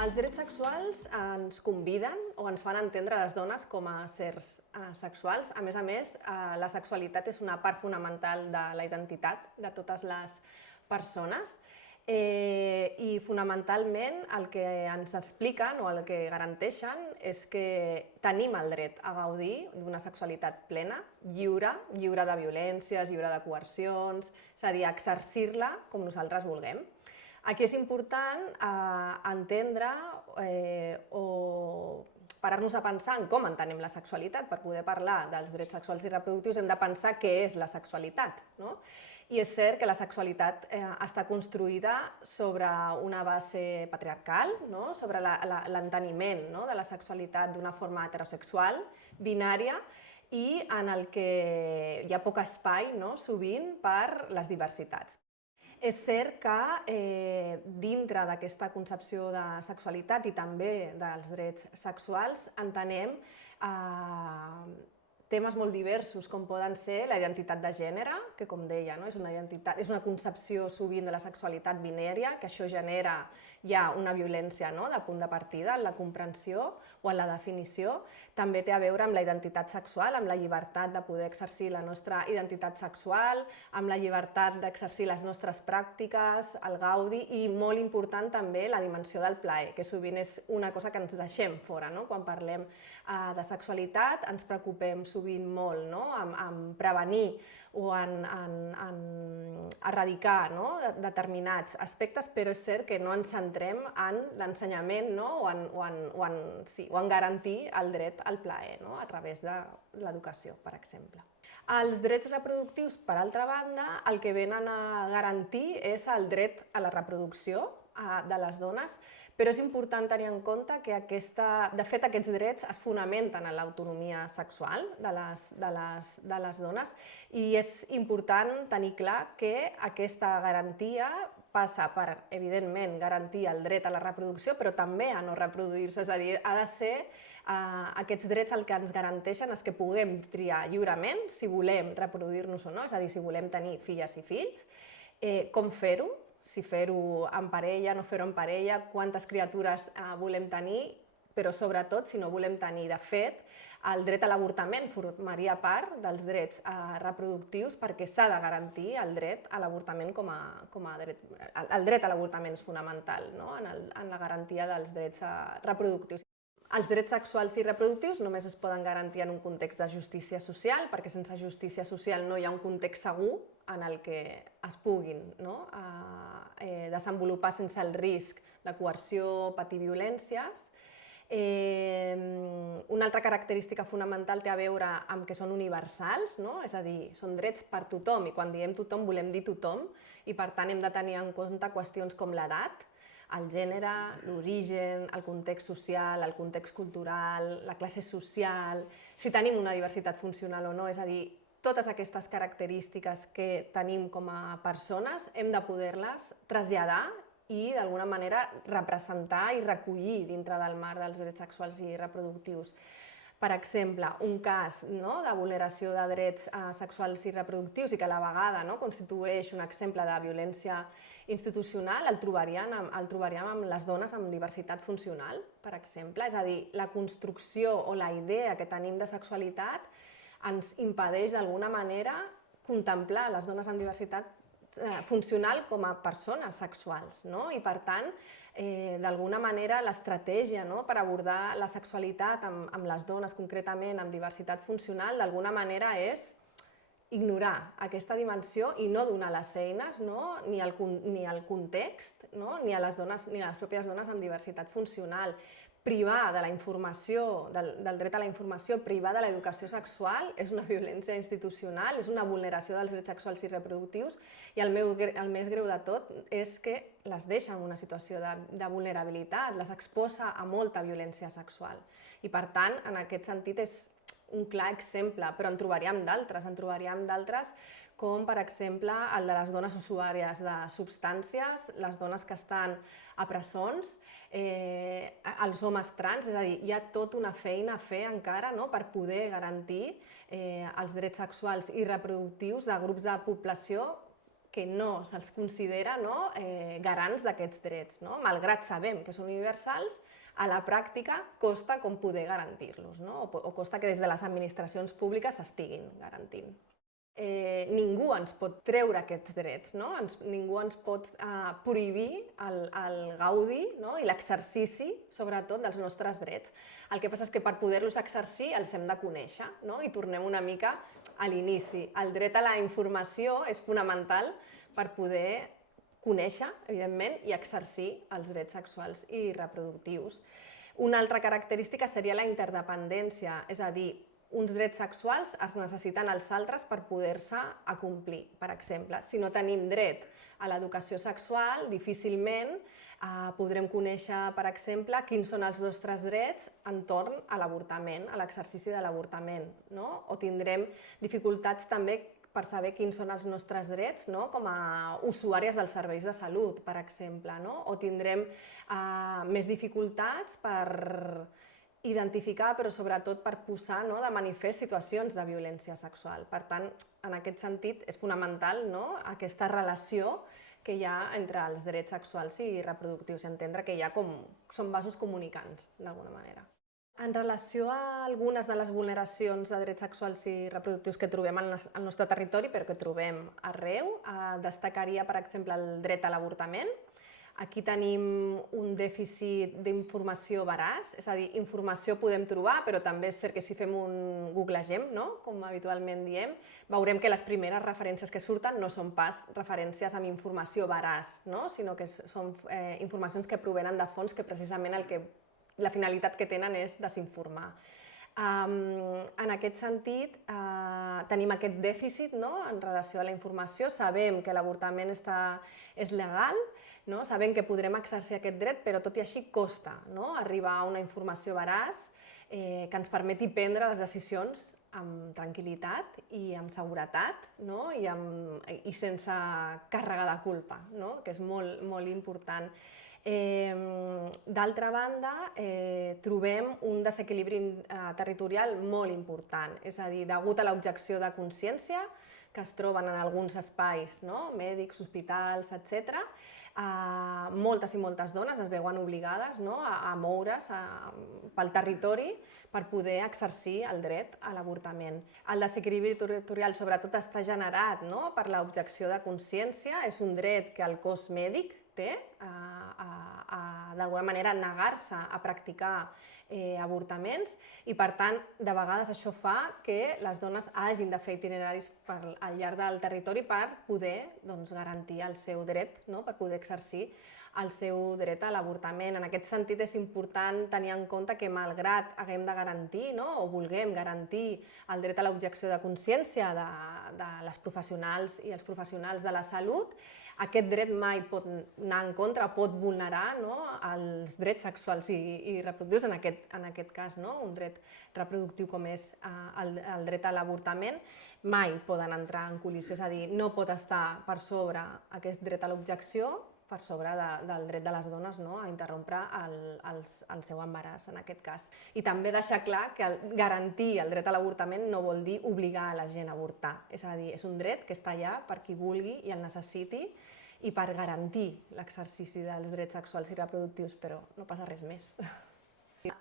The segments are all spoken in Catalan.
Els drets sexuals ens conviden o ens fan entendre les dones com a éssers sexuals. A més, la sexualitat és una part fonamental de la identitat de totes les persones i fonamentalment el que ens expliquen o el que garanteixen és que tenim el dret a gaudir d'una sexualitat plena, lliure de violències, lliure de coercions, és a dir, exercir-la com nosaltres vulguem. Aquí és important entendre o parar-nos a pensar en com entenem la sexualitat. Per poder parlar dels drets sexuals i reproductius hem de pensar què és la sexualitat. I és cert que la sexualitat està construïda sobre una base patriarcal, sobre l'enteniment de la sexualitat d'una forma heterosexual, binària, i en el que hi ha poc espai, sovint, per les diversitats. És cert que dintre d'aquesta concepció de sexualitat i també dels drets sexuals entenem temes molt diversos, com poden ser la identitat de gènere, que com deia, és una concepció sovint de la sexualitat binària, que això genera ja una violència de punt de partida en la comprensió o en la definició. També té a veure amb la identitat sexual, amb la llibertat de poder exercir la nostra identitat sexual, amb la llibertat d'exercir les nostres pràctiques, el gaudi i, molt important també, la dimensió del plaer, que sovint és una cosa que ens deixem fora. Quan parlem de sexualitat ens preocupem sovint molt en prevenir o en erradicar determinats aspectes, però és cert que no ens centrem en l'ensenyament o en garantir el dret al plaer a través de l'educació, per exemple. Els drets reproductius, per altra banda, el que venen a garantir és el dret a la reproducció de les dones, però és important tenir en compte que, de fet, aquests drets es fonamenten en l'autonomia sexual de les dones i és important tenir clar que aquesta garantia passa per, evidentment, garantir el dret a la reproducció, però també a no reproduir-se, és a dir, ha de ser aquests drets el que ens garanteixen és que puguem triar lliurement si volem reproduir-nos o no, és a dir, si volem tenir filles i fills, com fer-ho, si fer-ho en parella, no fer-ho en parella, quantes criatures volem tenir, però sobretot si no volem tenir. De fet, el dret a l'avortament formaria part dels drets reproductius perquè s'ha de garantir el dret a l'avortament com a dret. El dret a l'avortament és fonamental en la garantia dels drets reproductius. Els drets sexuals i reproductius només es poden garantir en un context de justícia social, perquè sense justícia social no hi ha un context segur en el que es puguin desenvolupar sense el risc de coerció, patir violències. Una altra característica fonamental té a veure amb que són universals, és a dir, són drets per tothom, i quan diem tothom volem dir tothom, i per tant hem de tenir en compte qüestions com l'edat, el gènere, l'origen, el context social, el context cultural, la classe social, si tenim una diversitat funcional o no, és a dir, totes aquestes característiques que tenim com a persones hem de poder-les traslladar i d'alguna manera representar i recollir dintre del marc dels drets sexuals i reproductius. Per exemple, un cas de vulneració de drets sexuals i reproductius i que a la vegada constitueix un exemple de violència institucional el trobaríem amb les dones amb diversitat funcional, per exemple. És a dir, la construcció o la idea que tenim de sexualitat ens impedeix d'alguna manera contemplar les dones amb diversitat funcional com a persones sexuals. I per tant, d'alguna manera, l'estratègia per abordar la sexualitat amb les dones concretament amb diversitat funcional d'alguna manera és ignorar aquesta dimensió i no donar les eines ni al context ni a les pròpies dones amb diversitat funcional. Privar de la informació, del dret a la informació, privar de l'educació sexual és una violència institucional, és una vulneració dels drets sexuals i reproductius i el més greu de tot és que les deixa en una situació de vulnerabilitat, les exposa a molta violència sexual. I per tant, en aquest sentit és un clar exemple, però en trobaríem d'altres com per exemple el de les dones usuàries de substàncies, les dones que estan a presons, els homes trans, és a dir, hi ha tota una feina a fer encara per poder garantir els drets sexuals i reproductius de grups de població que no se'ls considera garants d'aquests drets. Malgrat sabem que són universals, a la pràctica costa com poder garantir-los, o costa que des de les administracions públiques s'estiguin garantint. Ningú ens pot treure aquests drets, ningú ens pot prohibir el gaudi i l'exercici, sobretot, dels nostres drets. El que passa és que per poder-los exercir els hem de conèixer, i tornem una mica a l'inici. El dret a la informació és fonamental per poder conèixer, evidentment, i exercir els drets sexuals i reproductius. Una altra característica seria la interdependència, és a dir, uns drets sexuals es necessiten els altres per poder-se acomplir. Per exemple, si no tenim dret a l'educació sexual, difícilment podrem conèixer, per exemple, quins són els nostres drets entorn a l'avortament, a l'exercici de l'avortament. O tindrem dificultats també per saber quins són els nostres drets com a usuàries dels serveis de salut, per exemple. O tindrem més dificultats per identificar, però sobretot per posar de manifest situacions de violència sexual. Per tant, en aquest sentit, és fonamental aquesta relació que hi ha entre els drets sexuals i reproductius, entendre que són vasos comunicants, d'alguna manera. En relació a algunes de les vulneracions de drets sexuals i reproductius que trobem al nostre territori, però que trobem arreu, destacaria, per exemple, el dret a l'avortament. Aquí tenim un dèficit d'informació veraç, és a dir, informació podem trobar, però també és cert que si fem un googlegem, com habitualment diem, veurem que les primeres referències que surten no són pas referències amb informació veraç, sinó que són informacions que provenen de fonts que precisament la finalitat que tenen és desinformar. En aquest sentit, tenim aquest dèficit en relació a la informació, sabem que l'avortament és legal, sabem que podrem exercir aquest dret, però tot i així costa arribar a una informació veraç que ens permeti prendre les decisions amb tranquil·litat i amb seguretat i sense càrrega de culpa, que és molt important. D'altra banda, trobem un desequilibri territorial molt important, és a dir, degut a l'objecció de consciència que es troben en alguns espais mèdics, hospitals, etc., moltes i moltes dones es veuen obligades a moure's pel territori per poder exercir el dret a l'avortament. El desequilibri territorial sobretot està generat per l'objecció de consciència, és un dret que el cos mèdic té d'alguna manera negar-se a practicar avortaments i, per tant, de vegades això fa que les dones hagin de fer itineraris al llarg del territori per poder garantir el seu dret, per poder exercir el seu dret a l'avortament. En aquest sentit, és important tenir en compte que, malgrat haguem de garantir o vulguem garantir el dret a l'objecció de consciència de les professionals i els professionals de la salut, aquest dret mai pot anar en contra, pot vulnerar els drets sexuals i reproductius, en aquest cas, un dret reproductiu com és el dret a l'avortament, mai poden entrar en col·lisió, és a dir, no pot estar per sobre aquest dret a l'objecció, per sobre del dret de les dones a interrompre el seu embaràs, en aquest cas. I també deixar clar que garantir el dret a l'avortament no vol dir obligar a la gent a avortar. És a dir, és un dret que està allà per qui vulgui i el necessiti i per garantir l'exercici dels drets sexuals i reproductius, però no passa res més.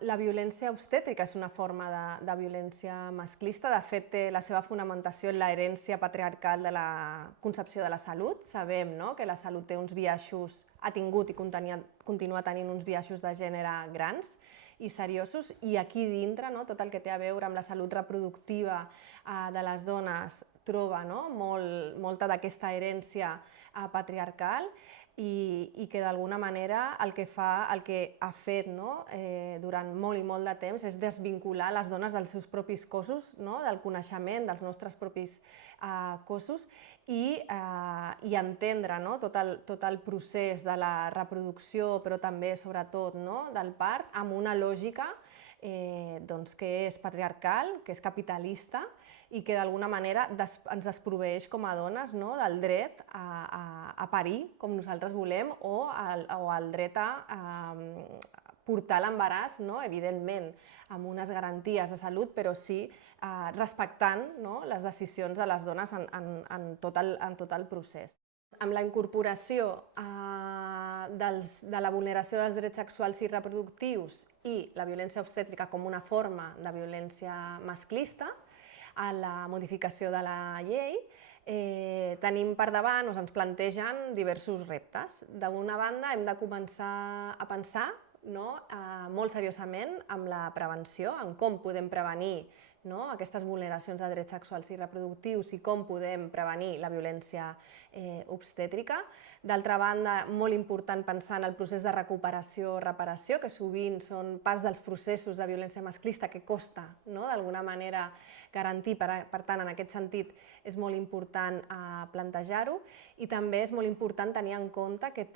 La violència obstètrica és una forma de violència masclista. De fet, té la seva fonamentació en l'herència patriarcal de la concepció de la salut. Sabem que la salut té uns biaixos, ha tingut i continua tenint uns biaixos de gènere grans i seriosos, i aquí dintre tot el que té a veure amb la salut reproductiva de les dones troba molta d'aquesta herència patriarcal i que d'alguna manera el que ha fet durant molt i molt de temps és desvincular les dones dels seus propis cossos, del coneixement dels nostres propis cossos i entendre tot el procés de la reproducció, però també, sobretot, del part, amb una lògica que és patriarcal, que és capitalista i que d'alguna manera ens desproveeix com a dones del dret a parir com nosaltres volem o al dret a portar l'embaràs, evidentment, amb unes garanties de salut, però sí respectant les decisions de les dones en tot el procés. amb la incorporació de la vulneració dels drets sexuals i reproductius i la violència obstètrica com una forma de violència masclista, a la modificació de la llei, tenim per davant, o ens plantegen diversos reptes. D'una banda, hem de començar a pensar molt seriosament en la prevenció, en com podem prevenir aquestes vulneracions de drets sexuals i reproductius i com podem prevenir la violència obstètrica. D'altra banda, molt important pensar en el procés de recuperació o reparació, que sovint són parts dels processos de violència masclista que costa d'alguna manera garantir. Per tant, en aquest sentit, és molt important plantejar-ho, i també és molt important tenir en compte que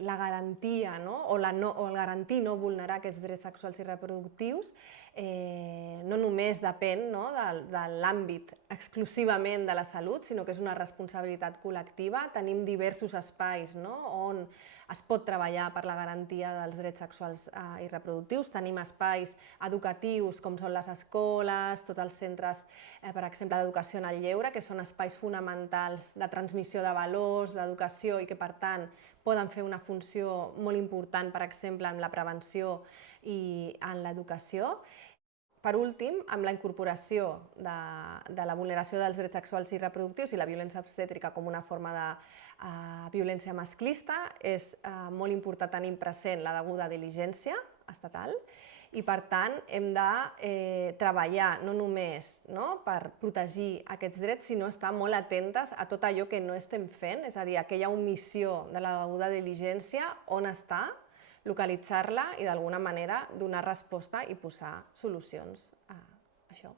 la garantia o el garantir no vulnerar aquests drets sexuals i reproductius no només depèn de l'àmbit exclusivament de la salut, sinó que és una responsabilitat col·lectiva. Tenim diversos espais on es pot treballar per la garantia dels drets sexuals i reproductius. Tenim espais educatius com són les escoles, tots els centres, per exemple, d'educació en el lleure, que són espais fonamentals de transmissió de valors, d'educació, i que per tant poden fer una funció molt important, per exemple, en la prevenció i en l'educació. Per últim, amb la incorporació de la vulneració dels drets sexuals i reproductius i la violència obstètrica com una forma de violència masclista, és molt important tenir present la deguda diligència estatal, i per tant hem de treballar no només per protegir aquests drets, sinó estar molt atentes a tot allò que no estem fent, és a dir, aquella omissió de la deguda diligència, on està, localitzar-la i d'alguna manera donar resposta i posar solucions a això.